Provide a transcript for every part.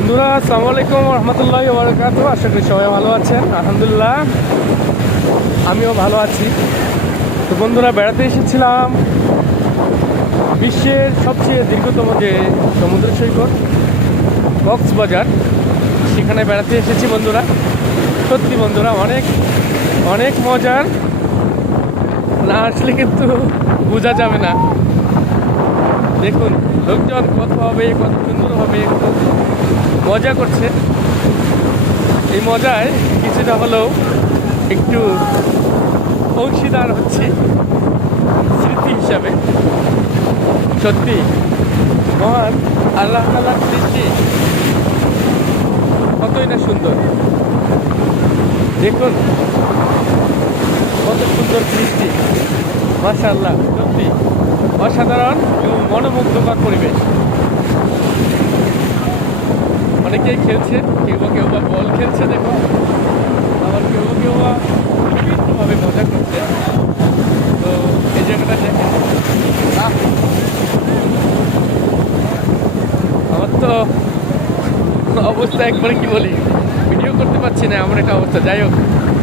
বন্ধুরা আসসালামু আলাইকুম রহমতুল্লাহ বরকাত আশা করি সবাই ভালো আছেন। আলহামদুলিল্লাহ, আমিও ভালো আছি। তো বন্ধুরা, বেড়াতে এসেছিলাম বিশ্বের সবচেয়ে দীর্ঘতম যে সমুদ্র সৈকত, কক্সবাজার। সেখানে বেড়াতে এসেছি বন্ধুরা। সত্যি বন্ধুরা, অনেক অনেক মজার। না আসলে কিন্তু বোঝা যাবে না। দেখুন, লোকজন কত হবে, কত সুন্দর হবে কত মজা করছে। এই মজায় কিছুটা হলেও একটু অংশীদার হচ্ছে স্মৃতি হিসাবে। সত্যি, মহান আল্লাহ আল্লাহ সৃষ্টি কতই না সুন্দর। দেখুন, কত সুন্দর সৃষ্টি। মাশাআল্লাহ, সত্যি। অসাধারণ এবং মনোমুগ্ধকর পরিবেশ। অনেকেই খেলছে, কেউ কেউ বা বল খেলছে দেখো আবার কেউ কেউ বা বিভিন্নভাবে মজা করছে। তো এই জায়গাটা দেখে আমার তো অবস্থা একবারে কি বলি? ভিডিও করতে পারছি না, এমন একটা অবস্থা। যাই হোক,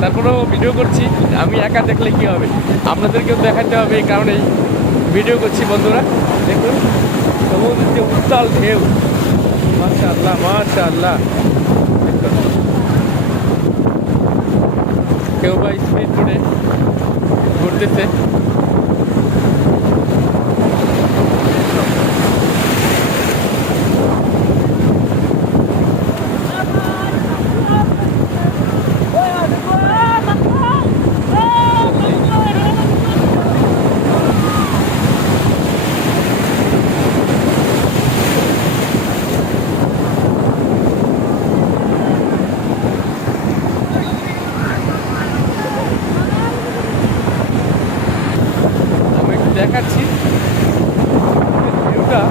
তারপরেও ভিডিও করছি, আমি একা দেখলে কি হবে? আপনাদেরকেও দেখাতে হবে এই কারণেই। ভিডিও করছি বন্ধুরা, দেখুন। সমুদ্রের যে উত্তাল ঢেউ। মাশা আল্লাহ মাশা আল্লাহ কেউ বা স্পিড বোর্ডে ঘুরতেছে। দেখাচ্ছি। ভিউটা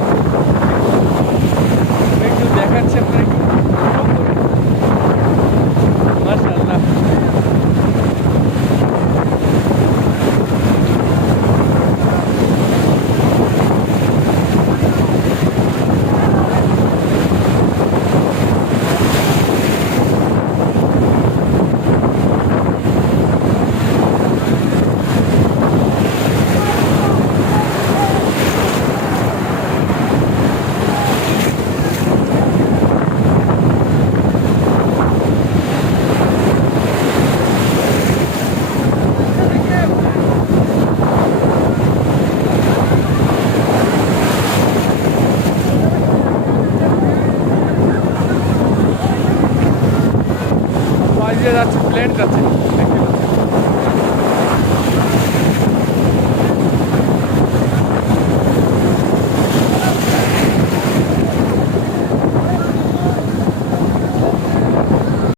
বাইরে যাচ্ছে প্লেন যাচ্ছে দেখতে পাচ্ছেন।